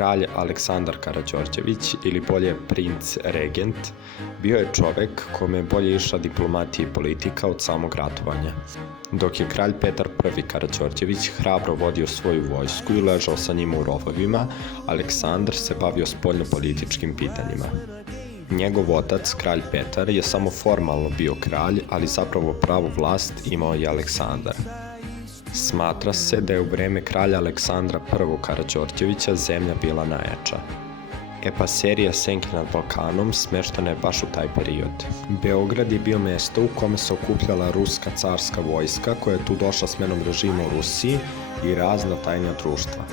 Kralj Aleksandar Karađorđević, ili bolje princ regent, bio je čovek kome je bolje išla diplomatija i politika od samog ratovanja. Dok je kralj Petar I Karađorđević hrabro vodio svoju vojsku i ležao sa njima u rovovima, Aleksandar se bavio spoljnopolitičkim pitanjima. Njegov otac, kralj Petar, je samo formalno bio kralj, ali zapravo pravu vlast imao je Aleksandar. Smatra se da je u vreme kralja Aleksandra I Karađorđevića zemlja bila najjača. Serija Senke nad Balkanom smeštana je baš u taj period. Beograd je bio mesto u kome se okupljala ruska carska vojska koja je tu došla smenom režima u Rusiji i razna tajna društva.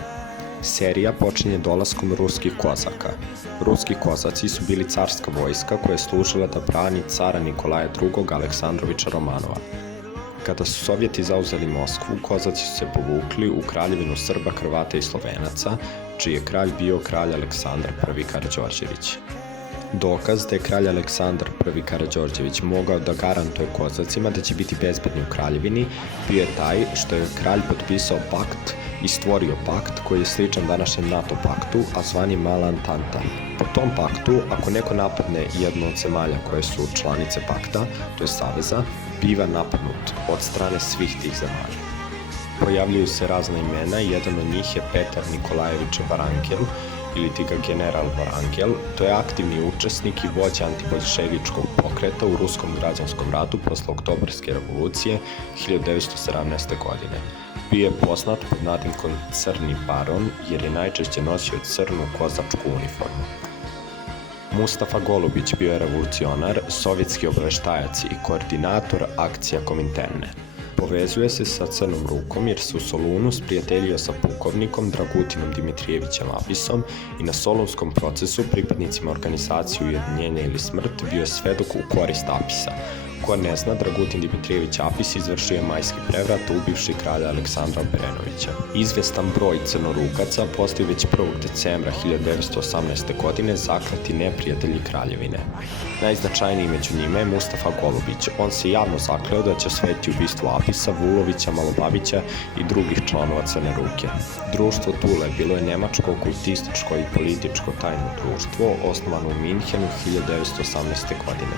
Serija počinje dolaskom ruskih kozaka. Ruski kozaci su bili carska vojska koja je služila da brani cara Nikolaja II. Aleksandrovića Romanova. Kada su Sovjeti zauzeli Moskvu, kozaci su se povukli u kraljevinu Srba, Hrvata i Slovenaca, čiji je kralj bio kralj Aleksandar I Karađorđević. Dokaz da je kralj Aleksandar I Karađorđević mogao da garantuje kozacima da će biti bezbedni u kraljevini bio je taj što je kralj potpisao pakt i stvorio pakt koji je sličan današnjem NATO paktu, a zvani Mala Antanta. Po tom paktu, ako neko napadne jednu od zemalja koje su članice pakta, to je saveza, biva napadnut od strane svih tih zemalja. Pojavljuju se razna imena i jedan od njih je Petar Nikolajević Varangel, ili ti ga general Varangel. To je aktivni učesnik i vođa antiboljševičkog pokreta u ruskom građanskom ratu posle Oktobarske revolucije 1917. godine. Bio je poznat pod nadimkom Crni baron jer je najčešće nosio crnu kozačku uniformu. Mustafa Golubić bio je revolucionar, sovjetski obaveštajac i koordinator akcija Kominterne. Povezuje se sa Crnom rukom jer se u Solunu sprijateljio sa pukovnikom Dragutinom Dimitrijevićem Apisom i na Solunskom procesu pripadnicima organizacije Ujedinjenje ili smrt bio je svedok u korist Apisa. Ko ne zna, Dragutin Dimitrijević Apis izvršio je majski prevrat ubivši kralja Aleksandra Obrenovića. Izvestan broj crnorukaca postaju već 1. decembra 1918. godine zaklati neprijatelji kraljevine. Najznačajniji među njima je Mustafa Golubić. On se javno zakleo da će osvetiti ubistvo Apisa, Vulovića, Malobavića i drugih članova Crne ruke. Društvo Tule bilo je nemačko okultističko i političko tajno društvo osnovano u Minhenu 1918. godine.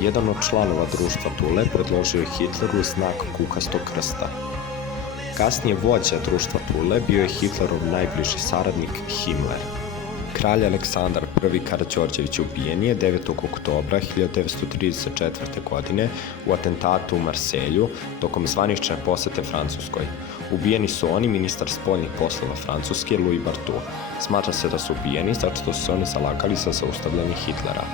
Jedan od članova društva Tule predložio je Hitleru znak kukastog krsta. Kasnije vođa društva Tule bio je Hitlerov najbliži saradnik Himmler. Kralj Aleksandar I Karađorđević ubijen je 9. oktobra 1934. godine u atentatu u Marselju tokom zvanične posete Francuskoj. Ubijeni su oni ministar spoljnih poslova Francuske Louis Barthou. Smatra se da su ubijeni zato što su se oni zalagali za zaustavljanje Hitlera.